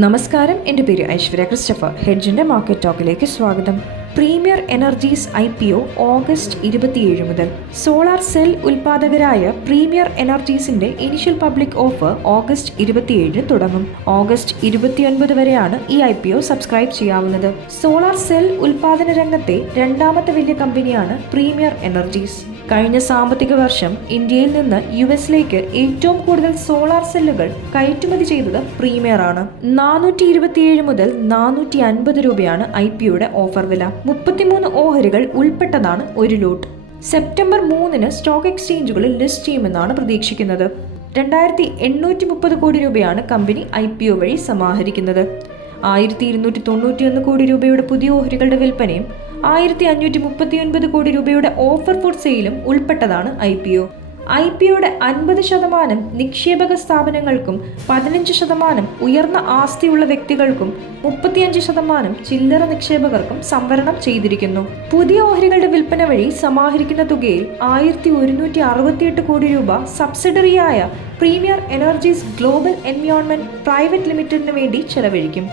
നമസ്കാരം. എന്റെ പേര് ഐശ്വര്യ ക്രിസ്റ്റഫർ. ഹെഡ്ജിന്റെ മാർക്കറ്റ് ടോക്കിലേക്ക് സ്വാഗതം. Premier energies I P O August ഇരുപത്തിയേഴ് മുതൽ സോളാർ സെൽ ഉൽപാദകരായ പ്രീമിയർ എനർജീസിന്റെ ഇനിഷ്യൽ പബ്ലിക് ഓഫർ ഓഗസ്റ്റ് ഇരുപത്തിയേഴിന് തുടങ്ങും. ഓഗസ്റ്റ് ഇരുപത്തിയൊൻപത് വരെയാണ് ഈ ഐ പി ഒ സബ്സ്ക്രൈബ് ചെയ്യാവുന്നത്. സോളാർ സെൽ ഉൽപാദന രംഗത്തെ രണ്ടാമത്തെ വലിയ കമ്പനിയാണ് പ്രീമിയർ എനർജീസ്. കഴിഞ്ഞ സാമ്പത്തിക വർഷം ഇന്ത്യയിൽ നിന്ന് യു എസിലേക്ക് ഏറ്റവും കൂടുതൽ സോളാർ സെല്ലുകൾ കയറ്റുമതി ചെയ്തത് പ്രീമിയർ ആണ്. നാനൂറ്റി ഇരുപത്തിയേഴ് മുതൽ നാനൂറ്റി അൻപത് രൂപയാണ് ഐ പിയുടെ ഓഫർ വില. മുപ്പത്തിമൂന്ന് ഓഹരികൾ ഉൾപ്പെട്ടതാണ് ഒരു ലോട്ട്. സെപ്റ്റംബർ മൂന്നിന് സ്റ്റോക്ക് എക്സ്ചേഞ്ചുകളിൽ ലിസ്റ്റ് ചെയ്യുമെന്നാണ് പ്രതീക്ഷിക്കുന്നത്. രണ്ടായിരത്തി എണ്ണൂറ്റി മുപ്പത് കോടി രൂപയാണ് കമ്പനി ഐ പി ഒ വഴി സമാഹരിക്കുന്നത്. ആയിരത്തി ഇരുന്നൂറ്റി തൊണ്ണൂറ്റിയൊന്ന് കോടി രൂപയുടെ പുതിയ ഓഹരികളുടെ വിൽപ്പനയും ആയിരത്തി അഞ്ഞൂറ്റി മുപ്പത്തി ഒൻപത് കോടി രൂപയുടെ ഓഫർ ഫോർ സെയിലും ഉൾപ്പെട്ടതാണ് I P O. I P ഒയുടെ അൻപത് ശതമാനം നിക്ഷേപക സ്ഥാപനങ്ങൾക്കും പതിനഞ്ച് ശതമാനം ഉയർന്ന ആസ്തിയുള്ള വ്യക്തികൾക്കും മുപ്പത്തിയഞ്ച് ശതമാനം ചില്ലറ നിക്ഷേപകർക്കും സംവരണം ചെയ്തിരിക്കുന്നു. പുതിയ ഓഹരികളുടെ വിൽപ്പന വഴി സമാഹരിക്കുന്ന തുകയിൽ ആയിരത്തി ഒരുന്നൂറ്റി അറുപത്തിയെട്ട് കോടി രൂപ സബ്സിഡറിയായ premier energies global environment private ലിമിറ്റഡിന് വേണ്ടി ചെലവഴിക്കും.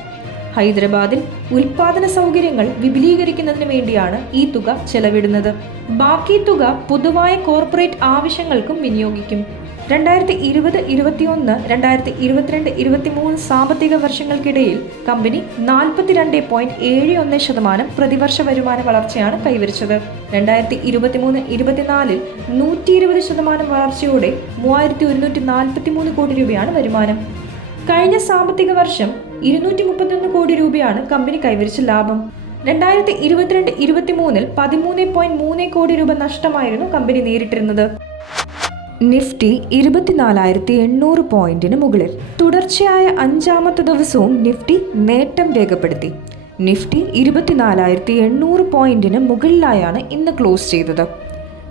ഹൈദരാബാദിൽ ഉൽപാദന സൗകര്യങ്ങൾ വിപുലീകരിക്കുന്നതിന് വേണ്ടിയാണ് ഈ തുക ചെലവിടുന്നത്. ബാക്കി തുക പൊതുവായ കോർപ്പറേറ്റ് ആവശ്യങ്ങൾക്കും വിനിയോഗിക്കും. രണ്ടായിരത്തി ഇരുപത് ഇരുപത്തിയൊന്ന് രണ്ടായിരത്തി ഇരുപത്തിരണ്ട് ഇരുപത്തിമൂന്ന് സാമ്പത്തിക വർഷങ്ങൾക്കിടയിൽ കമ്പനി നാൽപ്പത്തിരണ്ട് പോയിന്റ് ഏഴ് ഒന്ന് ശതമാനം പ്രതിവർഷ വരുമാന വളർച്ചയാണ് കൈവരിച്ചത്. രണ്ടായിരത്തി ഇരുപത്തിമൂന്ന് ഇരുപത്തിനാലിൽ നൂറ്റി ഇരുപത് ശതമാനം വളർച്ചയോടെ മൂവായിരത്തി ഒരുന്നൂറ്റി നാൽപ്പത്തി മൂന്ന് കോടി രൂപയാണ് വരുമാനം. കഴിഞ്ഞ സാമ്പത്തിക വർഷം ഇരുന്നൂറ്റി മുപ്പത്തൊന്ന് കോടി രൂപയാണ് കമ്പനി കൈവരിച്ച ലാഭം. രണ്ടായിരത്തി ഇരുപത്തിരണ്ട് ഇരുപത്തിമൂന്നിൽ പതിമൂന്ന് പോയിന്റ് മൂന്ന് കോടി രൂപ നഷ്ടമായിരുന്നു കമ്പനി നേരിട്ടിരുന്നത്. നിഫ്റ്റി ഇരുപത്തിനാലായിരത്തി എണ്ണൂറ് പോയിന്റിന് മുകളിൽ. തുടർച്ചയായ അഞ്ചാമത്തെ ദിവസവും നിഫ്റ്റി നേട്ടം രേഖപ്പെടുത്തി. നിഫ്റ്റി ഇരുപത്തിനാലായിരത്തി എണ്ണൂറ് പോയിന്റിന് മുകളിലായാണ് ഇന്ന് ക്ലോസ് ചെയ്തത്.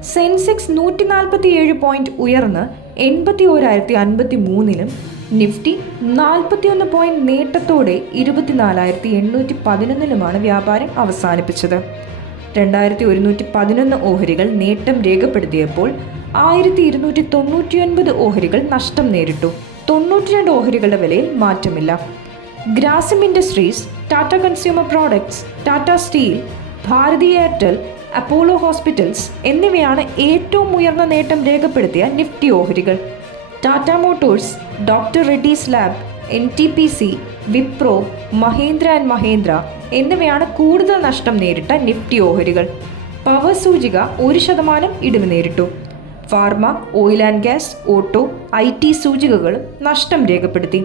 സെൻസെക്സ് നൂറ്റി നാൽപ്പത്തി ഏഴ് പോയിന്റ് ഉയർന്ന് എൺപത്തി ഓരായിരത്തി അൻപത്തി മൂന്നിലും നിഫ്റ്റി നാൽപ്പത്തിയൊന്ന് പോയിന്റ് നേട്ടത്തോടെ ഇരുപത്തിനാലായിരത്തി എണ്ണൂറ്റി പതിനൊന്നിലുമാണ് വ്യാപാരം അവസാനിപ്പിച്ചത്. രണ്ടായിരത്തി ഒരുന്നൂറ്റി പതിനൊന്ന് ഓഹരികൾ നേട്ടം രേഖപ്പെടുത്തിയപ്പോൾ ആയിരത്തി ഇരുന്നൂറ്റി തൊണ്ണൂറ്റിയൊൻപത് ഓഹരികൾ നഷ്ടം നേരിട്ടു. തൊണ്ണൂറ്റിരണ്ട് ഓഹരികളുടെ വിലയിൽ മാറ്റമില്ല. Grasim industries Tata consumer products Tata steel Bharti Airtel Apollo hospitals എന്നിവയാണ് ഏറ്റവും ഉയർന്ന നേട്ടം രേഖപ്പെടുത്തിയ നിഫ്റ്റി ഓഹരികൾ. Tata motors doctor Reddy's lab N T P C Wipro Mahindra and Mahindra എന്നിവയാണ് കൂടുതൽ നഷ്ടം നേരിട്ട നിഫ്റ്റി ഓഹരികൾ. പവർ സൂചിക ഒരു ശതമാനം ഇടിവ് നേരിട്ടു. Pharma oil and gas auto I T സൂചികകൾ നഷ്ടം രേഖപ്പെടുത്തി.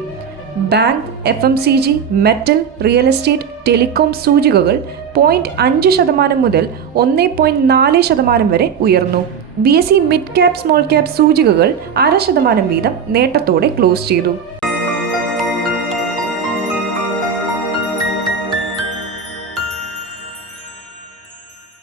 Bank F M C G metal real estate telecom സൂചികകൾ പോയിന്റ് അഞ്ച് ശതമാനം മുതൽ ഒന്ന് പോയിന്റ് നാല് ശതമാനം വരെ ഉയർന്നു. B S C mid cap small cap സൂചികകൾ അര ശതമാനം വീതം നേട്ടത്തോടെ ക്ലോസ് ചെയ്തു.